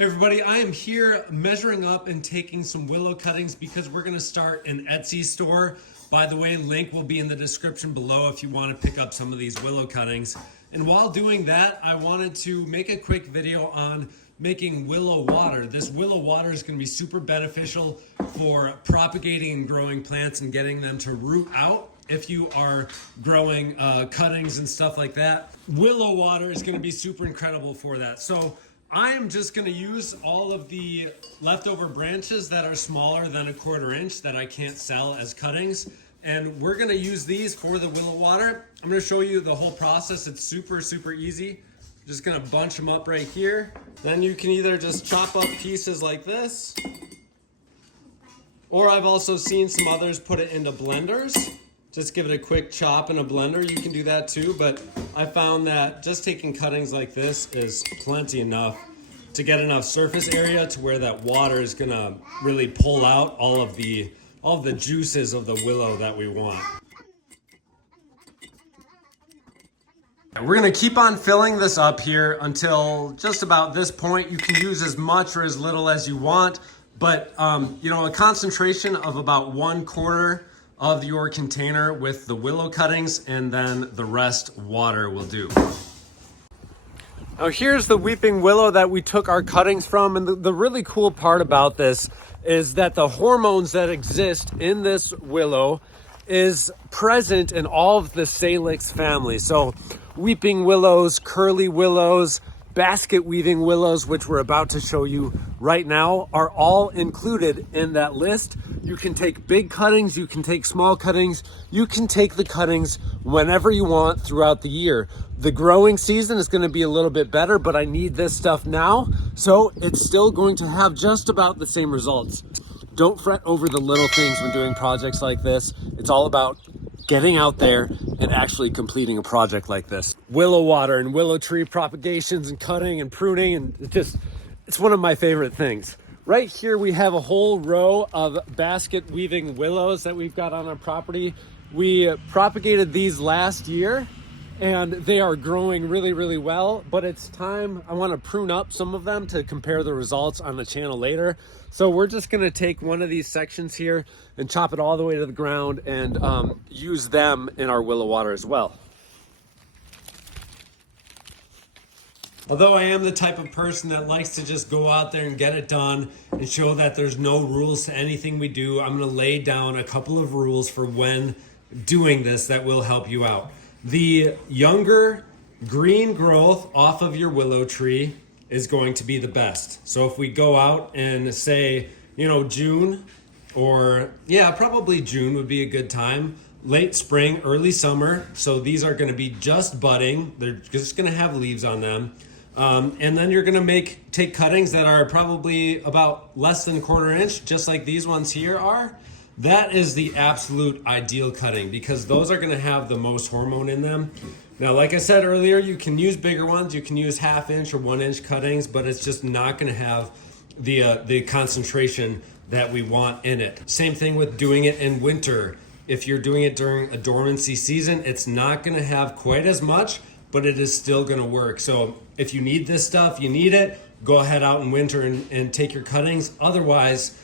Hey everybody, I am here measuring up and taking some willow cuttings because we're going to start an Etsy store. By the way, link will be in the description below if you want to pick up some of these willow cuttings. And while doing that, I wanted to make a quick video on making willow water. This willow water is going to be super beneficial for propagating and growing plants and getting them to root out. If you are growing cuttings and stuff like that, willow water is going to be super incredible for that. So I am just going to use all of the leftover branches that are smaller than a 1/4 inch that I can't sell as cuttings. And we're going to use these for the willow water. I'm going to show you the whole process. It's super, super easy. Just going to bunch them up right here. Then you can either just chop up pieces like this, or I've also seen some others put it into blenders. Just give it a quick chop in a blender. You can do that too, but I found that just taking cuttings like this is plenty enough to get enough surface area to where that water is gonna really pull out all of the juices of the willow that we want. We're gonna keep on filling this up here until just about this point. You can use as much or as little as you want, but a concentration of about 1/4 of your container with the willow cuttings, and then the rest water will do. Now here's the weeping willow that we took our cuttings from, and the really cool part about this is that the hormones that exist in this willow is present in all of the salix family. So weeping willows, curly willows, basket weaving willows, which we're about to show you right now, are all included in that list. You can take big cuttings, you can take small cuttings, you can take the cuttings whenever you want throughout the year. The growing season is going to be a little bit better, but I need this stuff now, so it's still going to have just about the same results. Don't fret over the little things when doing projects like this. It's all about getting out there and actually completing a project like this. Willow water and willow tree propagations and cutting and pruning, and it's one of my favorite things. Right here we have a whole row of basket weaving willows that we've got on our property. We propagated these last year and they are growing really, really well, but it's time. I want to prune up some of them to compare the results on the channel later. So we're just going to take one of these sections here and chop it all the way to the ground and use them in our willow water as well. Although I am the type of person that likes to just go out there and get it done and show that there's no rules to anything we do, I'm going to lay down a couple of rules for when doing this that will help you out. The younger green growth off of your willow tree is going to be the best. So if we go out and say, June, or probably June would be a good time. Late spring, early summer. So these are going to be just budding. They're just going to have leaves on them. And then you're going to take cuttings that are probably about less than 1/4 inch, just like these ones here are. That is the absolute ideal cutting because those are going to have the most hormone in them. Now, like I said earlier, you can use bigger ones. You can use 1/2 inch or 1 inch cuttings, but it's just not going to have the concentration that we want in it. Same thing with doing it in winter. If you're doing it during a dormancy season, it's not going to have quite as much, but it is still going to work. So if you need this stuff, you need it, go ahead out in winter and take your cuttings. Otherwise,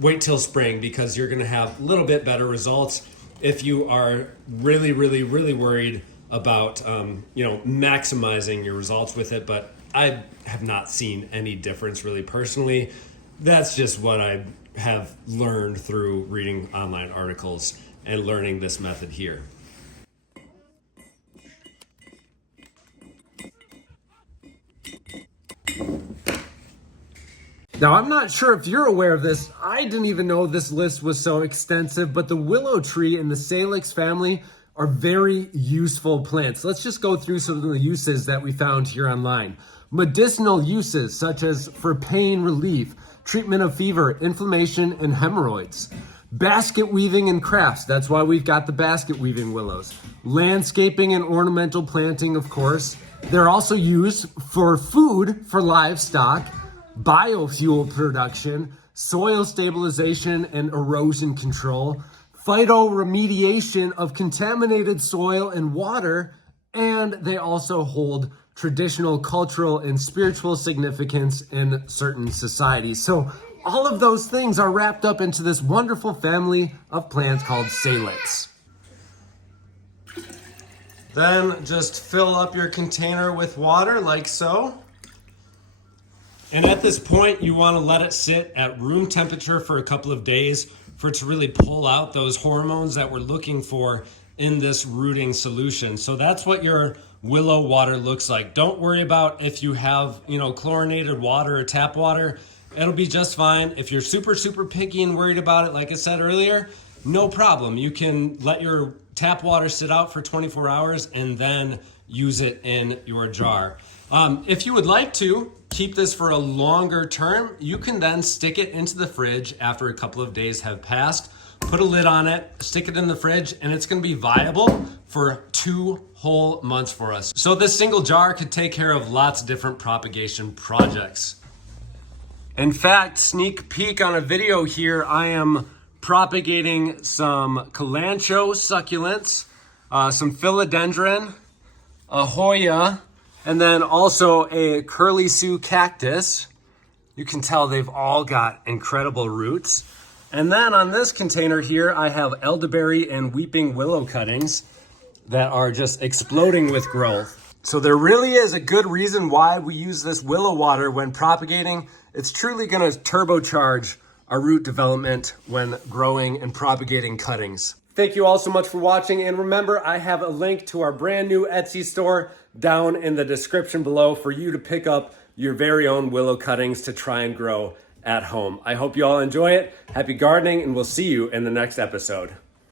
wait till spring because you're going to have a little bit better results if you are really, really, really worried about, maximizing your results with it. But I have not seen any difference really personally. That's just what I have learned through reading online articles and learning this method here. Now, I'm not sure if you're aware of this. I didn't even know this list was so extensive, but the willow tree and the salix family are very useful plants. Let's just go through some of the uses that we found here online. Medicinal uses such as for pain relief, treatment of fever, inflammation, and hemorrhoids. Basket weaving and crafts. That's why we've got the basket weaving willows. Landscaping and ornamental planting, of course. They're also used for food for livestock, biofuel production, soil stabilization and erosion control, phytoremediation of contaminated soil and water, and they also hold traditional, cultural, and spiritual significance in certain societies. So all of those things are wrapped up into this wonderful family of plants called salix. Then just fill up your container with water like so. And at this point, you want to let it sit at room temperature for a couple of days for it to really pull out those hormones that we're looking for in this rooting solution. So that's what your willow water looks like. Don't worry about if you have, chlorinated water or tap water. It'll be just fine. If you're super, super picky and worried about it, like I said earlier, no problem. You can let your tap water sit out for 24 hours and then use it in your jar. If you would like to keep this for a longer term, you can then stick it into the fridge after a couple of days have passed. Put a lid on it, stick it in the fridge, and it's going to be viable for 2 whole months for us. So this single jar could take care of lots of different propagation projects. In fact, sneak peek on a video here, I am propagating some kalanchoe succulents, some philodendron, a Hoya, and then also a curly Sue cactus. You can tell they've all got incredible roots. And then on this container here, I have elderberry and weeping willow cuttings that are just exploding with growth. So there really is a good reason why we use this willow water when propagating. It's truly gonna turbocharge our root development when growing and propagating cuttings. Thank you all so much for watching. And remember, I have a link to our brand new Etsy store down in the description below for you to pick up your very own willow cuttings to try and grow at home. I hope you all enjoy it. Happy gardening, and we'll see you in the next episode.